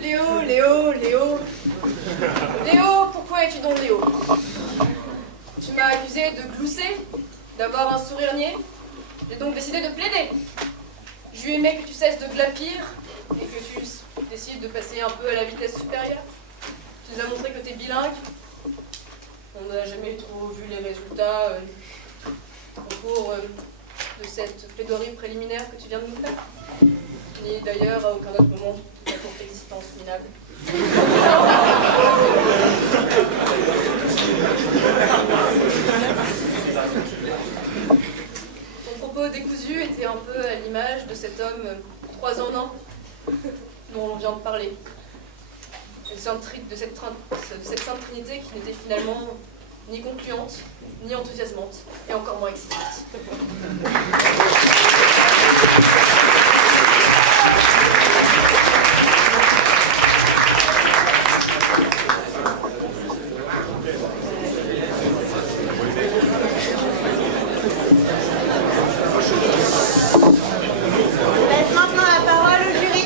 Léo, Léo, Léo. Léo, pourquoi es-tu donc Léo? Tu m'as accusé de glousser, d'avoir un sourire niais. J'ai donc décidé de plaider. Je lui aimais que tu cesses de glapir et que tu décides de passer un peu à la vitesse supérieure. Tu nous as montré que tu es bilingue. On n'a jamais trop vu les résultats au cours de cette plaidoirie préliminaire que tu viens de nous faire. Ni d'ailleurs à aucun autre moment de ta courte existence minable. Ton propos décousu était un peu à l'image de cet homme 3 en 1 dont on vient de parler. De cette sainte trinité qui n'était finalement ni concluante, ni enthousiasmante, et encore moins excitante. Laisse maintenant la parole au jury.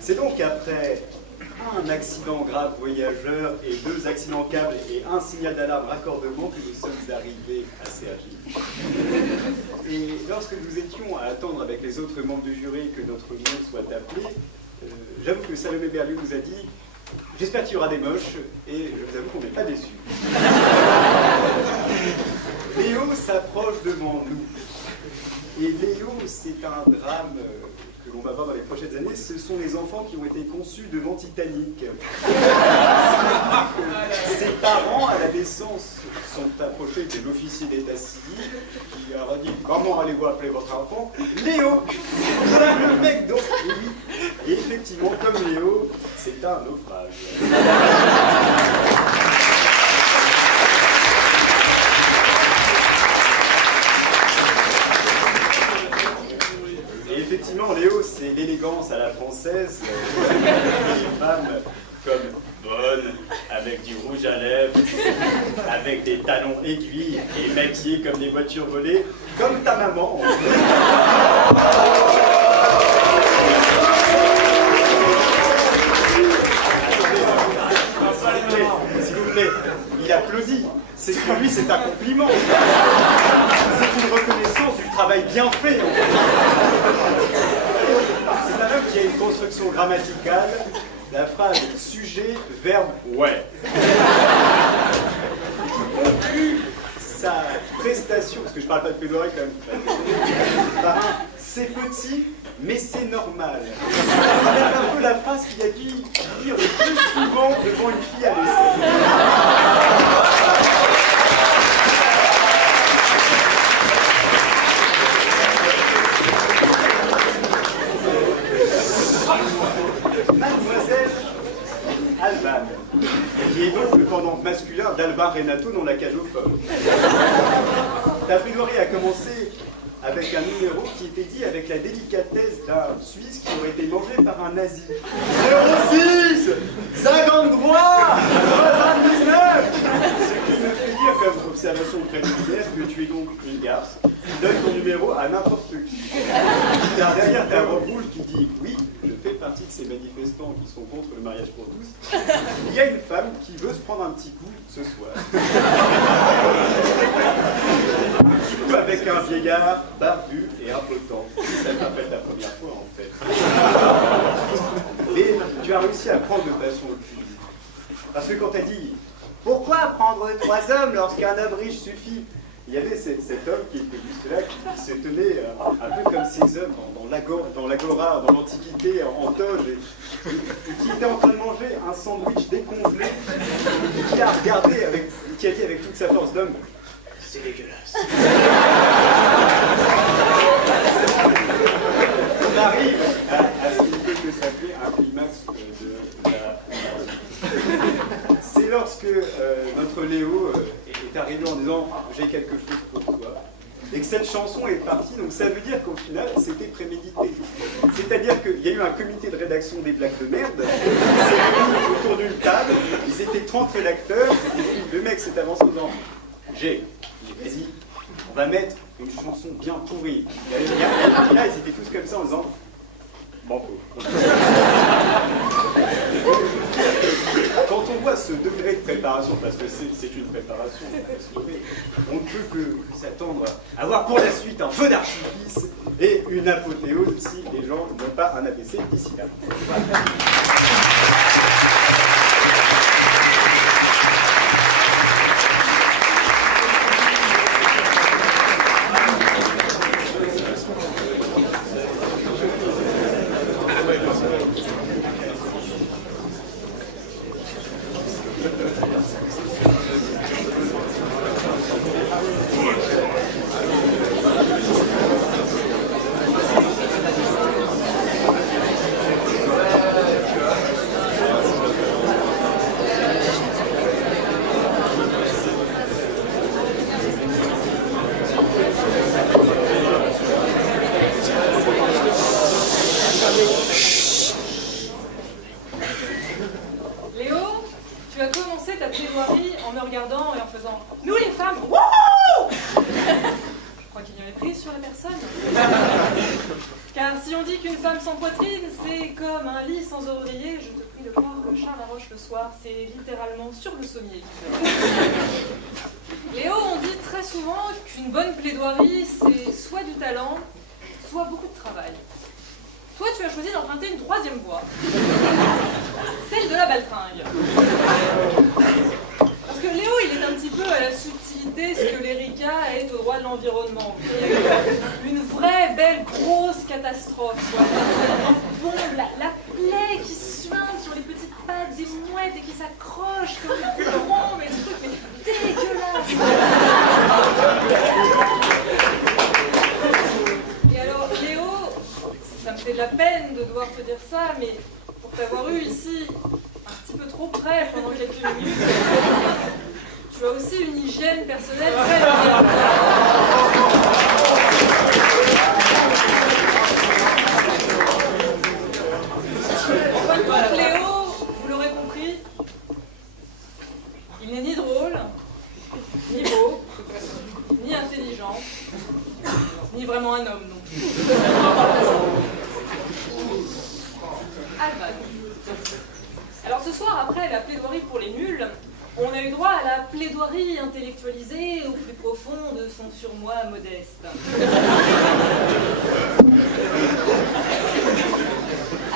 C'est donc après un accident grave voyageur et 2 accidents câbles et un signal d'alarme raccordement que nous sommes arrivés à CRJ. Et lorsque nous étions à attendre avec les autres membres du jury que notre nom soit appelé, j'avoue que Salomé Berlu nous a dit « J'espère qu'il y aura des moches » et je vous avoue qu'on n'est pas déçus. Léo s'approche devant nous. Et Léo, c'est un drame que l'on va voir dans les prochaines années. Ce sont les enfants qui ont été conçus devant Titanic. Ses parents, à la naissance, sont approchés de l'officier d'état civil qui leur a dit « Comment allez-vous appeler votre enfant ?»« Léo !» Le mec, donc, oui. Et effectivement, comme Léo, c'est un naufrage. Effectivement, Léo, c'est l'élégance à la française. Les femmes comme bonnes, avec du rouge à lèvres, avec des talons aiguilles et maquillées comme des voitures volées, comme ta maman. S'il vous plaît, il applaudit. C'est que lui, c'est un compliment. C'est une reconnaissance du travail bien fait. C'est un homme qui a une construction grammaticale. La phrase sujet, verbe, ouais. Et qui conclut sa prestation, parce que je parle pas de plaidoirie quand même, par un c'est petit, mais c'est normal. C'est un peu la phrase qu'il a dû dire le plus souvent devant une fille à l'essai. Mademoiselle Alban, qui est donc le pendant masculin d'Alban Renato dans la cage aux femmes. Ta plaidoirie a commencé avec un numéro qui était dit avec la délicatesse d'un Suisse qui aurait été mangé par un nazi. 06 53 79. Ce qui me fait dire comme observation préliminaire que tu es donc une garce qui donne ton numéro à n'importe qui. Car derrière ta robe rouge qui dit oui, je fais partie de ces manifestants qui sont contre le mariage pour tous, il y a une femme qui veut se prendre un petit coup ce soir. Un petit coup avec un vieillard barbu et impotent. Ça te rappelle la première fois en fait. Mais tu as réussi à prendre de passion le public. Parce que quand tu as dit « Pourquoi prendre 3 hommes lorsqu'un homme riche suffit ?» Il y avait cet homme qui était juste là, qui se tenait un peu comme ces hommes dans l'agora, dans l'Antiquité, en toge, et qui était en train de manger un sandwich décongelé, et qui a regardé, qui a dit avec toute sa force d'homme « C'est dégueulasse !» on arrive à ce qui ne peut que s'appeler un climax de la... C'est lorsque notre Léo est arrivé en disant « j'ai quelque chose pour toi ». Et que cette chanson est partie, donc ça veut dire qu'au final, c'était prémédité. C'est-à-dire qu'il y a eu un comité de rédaction des blagues de merde, qui s'est réuni autour d'une table, ils étaient 30 rédacteurs, et le mec s'est avancé en disant « J'ai, vas-y, on va mettre une chanson bien pourrie. » Et là, ils étaient tous comme ça en disant « Banco. » Quand on voit ce degré de préparation, parce que c'est une préparation, on ne peut que s'attendre à voir pour la suite un feu d'artifice et une apothéose si les gens n'ont pas un AVC d'ici là. C'est littéralement sur le sommier. Léo, on dit très souvent qu'une bonne plaidoirie, c'est soit du talent, soit beaucoup de travail. Toi, tu as choisi d'emprunter une troisième voie, celle de la baltringue. Parce que Léo, il est un petit peu à la subtilité ce que l'Erika est au droit de l'environnement. Une vraie, belle, grosse catastrophe. Bon, la plaie qui suinte sur les petites pattes des mouettes et qui s'accroche comme des bourrons, mais le truc, mais dégueulasse. Et alors, Léo, ça me fait de la peine de devoir te dire ça, mais pour t'avoir eu ici un petit peu trop près pendant quelques minutes, tu as aussi une hygiène personnelle très variable. En fin de compte, Léo, vous l'aurez compris, il n'est ni drôle, ni beau, ni intelligent, ni vraiment un homme non plus. Alban. Alors ce soir, après la plaidoirie pour les nuls, on a eu droit à la plaidoirie intellectualisée au plus profond de son surmoi modeste.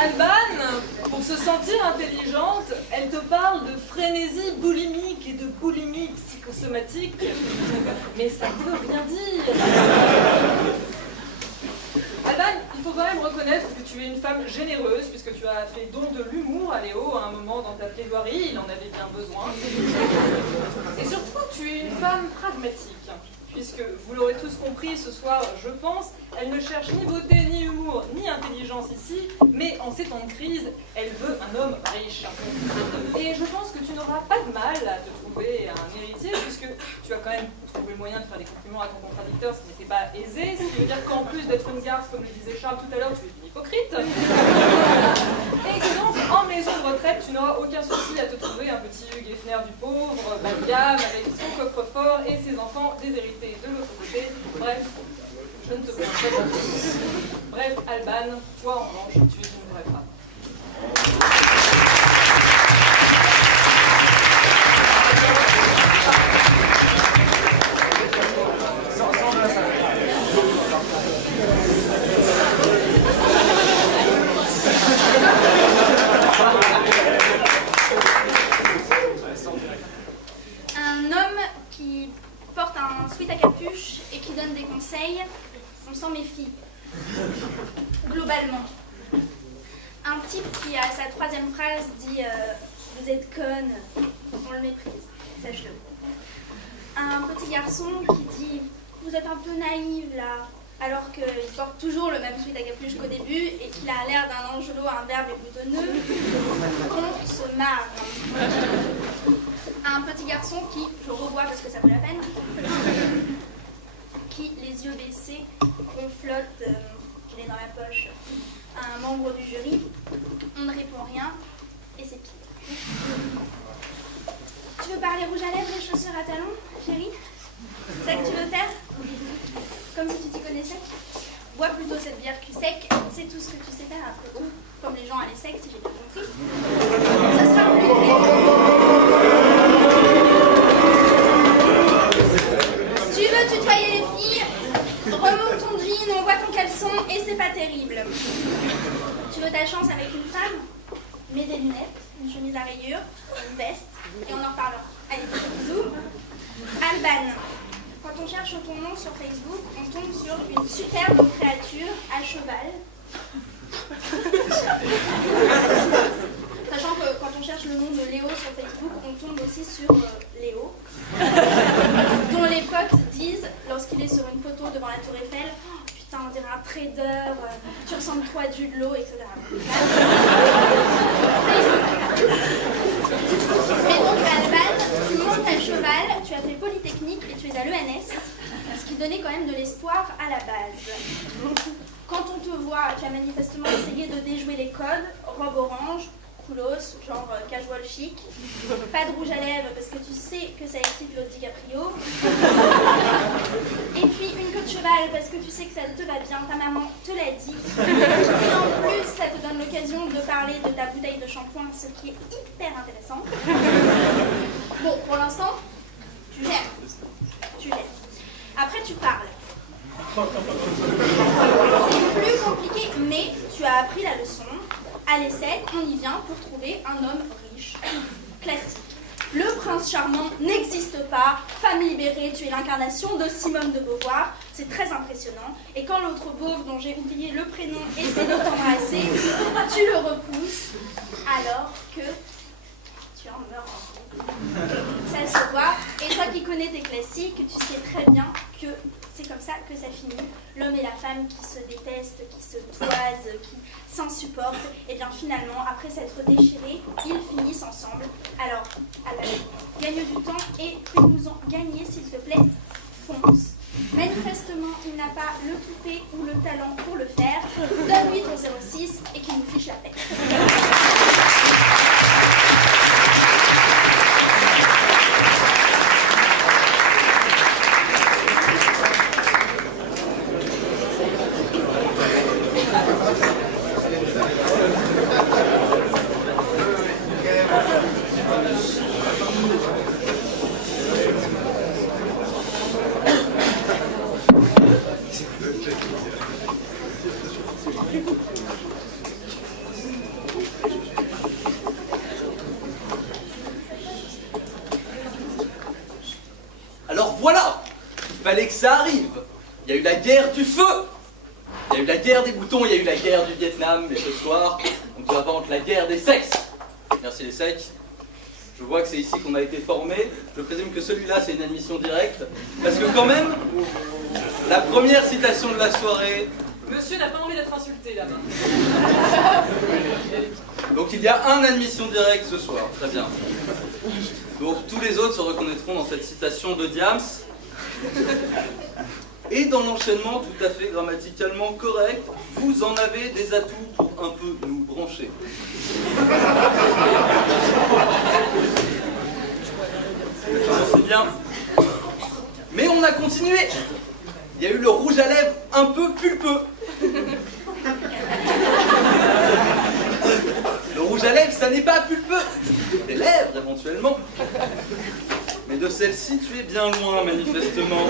Alban, pour se sentir intelligente, elle te parle de frénésie boulimique et de boulimie psychosomatique, mais ça ne veut rien dire. Alban, il faut quand même reconnaître que tu es une femme généreuse, puisque tu as fait don de l'humour à Léo à un moment dans ta plaidoirie, il en avait bien besoin. Et surtout, tu es une femme pragmatique, puisque vous l'aurez tous compris ce soir, je pense, elle ne cherche ni beauté, ni humour, ni intelligence ici, mais en ces temps de crise, elle veut un homme riche. Et je pense que tu n'auras pas de mal à te trouver un héritier, puisque tu as quand même trouvé le moyen de faire des compliments à ton contradicteur, ce qui n'était pas aisé, ce qui veut dire qu'en plus d'être une garce, comme le disait Charles tout à l'heure, tu es une hypocrite. Et que donc, en maison de retraite, tu n'auras aucun souci à te trouver un petit Hugh Hefner du pauvre, bas de gamme, avec son coffre-fort et ses enfants déshérités de l'autre côté. Bref, je ne te plains pas. Bref, Alban, toi en revanche, tu es une vraie femme. Un homme qui porte un sweat à capuche et qui donne des conseils, on s'en méfie. Globalement. Un type qui, à sa troisième phrase, dit « Vous êtes conne », on le méprise, sache-le. Un petit garçon qui dit « Vous êtes un peu naïve, là », alors qu'il porte toujours le même sweat à capuche qu'au début et qu'il a l'air d'un angelot imberbe et boutonneux, on se marre. Un petit garçon qui, je revois parce que ça vaut la peine, qui, les yeux baissés, ronflotte, il est dans la poche, à un membre du jury. On ne répond rien et c'est pire. Tu veux parler rouge à lèvres et chaussures à talons, chérie? C'est ça que tu veux faire? Comme si tu t'y connaissais? Bois plutôt cette bière cul sec, c'est tout ce que tu sais faire après tout. Comme les gens à l'essai, si j'ai bien compris. Ça sera plus vite. Si tu veux tutoyer les filles, remonte ton jean, on voit ton caleçon et c'est pas terrible. Tu veux ta chance avec une femme? Mets des lunettes, une chemise à rayures, une veste, et on en reparlera. Allez, bisous. Alban. Quand on cherche ton nom sur Facebook, on tombe sur une superbe créature à cheval. Sachant que quand on cherche le nom de Léo sur Facebook, on tombe aussi sur Léo, dont les potes disent, lorsqu'il est sur une photo devant la tour Eiffel, oh, putain, on dirait un trader, tu ressembles trop à Jude Law, etc. Mais donc, Alban, tu montes à cheval, tu as fait Polytechnique et tu es à l'ENS, ce qui donnait quand même de l'espoir à la base. Quand on te voit, tu as manifestement essayé de déjouer les codes, robe orange, coolos, genre casual chic, pas de rouge à lèvres parce que tu sais que ça excite l'autre DiCaprio, et puis une queue de cheval parce que tu sais que ça te va bien, ta maman te l'a dit, et en plus ça te donne l'occasion de parler de ta bouteille de shampoing, ce qui est hyper intéressant. Bon, pour l'instant, tu gères. Après tu parles. C'est plus compliqué, mais tu as appris la leçon. À l'essai, on y vient pour trouver un homme riche, classique. Le prince charmant n'existe pas, femme libérée, tu es l'incarnation de Simone de Beauvoir, c'est très impressionnant. Et quand l'autre beauf, dont j'ai oublié le prénom, essaie de t'embrasser, tu le repousses, alors que tu en meurs en vie. Ça se voit, et toi qui connais tes classiques, tu sais très bien que c'est comme ça que ça finit. L'homme et la femme qui se détestent, qui se toisent, qui s'insupportent, et bien finalement, après s'être déchirés, ils finissent ensemble. Alors, gagne du temps et fais-nous-en gagner, s'il te plaît, fonce. Manifestement, il n'a pas le toupet ou le talent pour le faire. Donne-lui ton 06 et qu'il nous fiche la paix. Alors voilà, il fallait que ça arrive. Il y a eu la guerre du feu, il y a eu la guerre des boutons, il y a eu la guerre du Vietnam, mais ce soir, on nous invente la guerre des sexes. Merci les sexes. Je vois que c'est ici qu'on a été formé. Je présume que celui-là, c'est une admission directe. Parce que quand même, la première citation de la soirée... Monsieur n'a pas envie d'être insulté là-bas. Donc il y a un admission directe ce soir, très bien. Donc tous les autres se reconnaîtront dans cette citation de Diams. Et dans l'enchaînement tout à fait grammaticalement correct, vous en avez des atouts pour un peu nous brancher. C'est bien. Mais on a continué. Il y a eu le rouge à lèvres un peu pulpeux. Le rouge à lèvres, ça n'est pas pulpeux. Des lèvres, éventuellement. Mais de celle-ci, tu es bien loin, manifestement.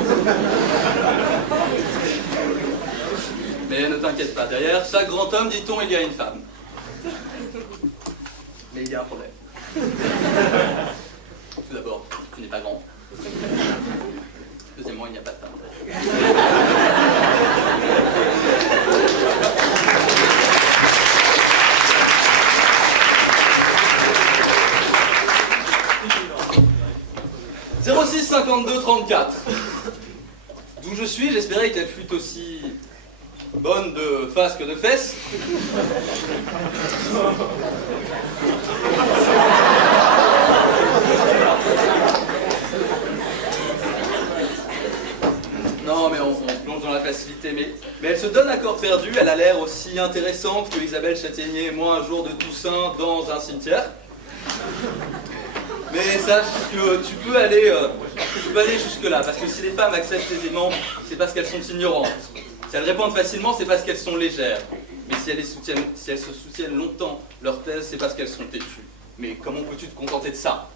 Mais ne t'inquiète pas, derrière chaque grand homme, dit-on, il y a une femme. Mais il y a un problème. Tout d'abord, tu n'es pas grand. Deuxièmement, il n'y a pas de femme. 06 52 34. 12 D'où je suis, j'espérais qu'elle fût aussi bonne de face que de fesses. Non, mais on se plonge dans la facilité, mais elle se donne à corps perdu, elle a l'air aussi intéressante que Isabelle Châtaignier et moi un jour de Toussaint dans un cimetière. Mais sache que tu peux aller jusque-là, parce que si les femmes acceptent aisément, c'est parce qu'elles sont ignorantes. Si elles répondent facilement, c'est parce qu'elles sont légères. Mais si elles se soutiennent longtemps leur thèse, c'est parce qu'elles sont têtues. Mais comment peux-tu te contenter de ça?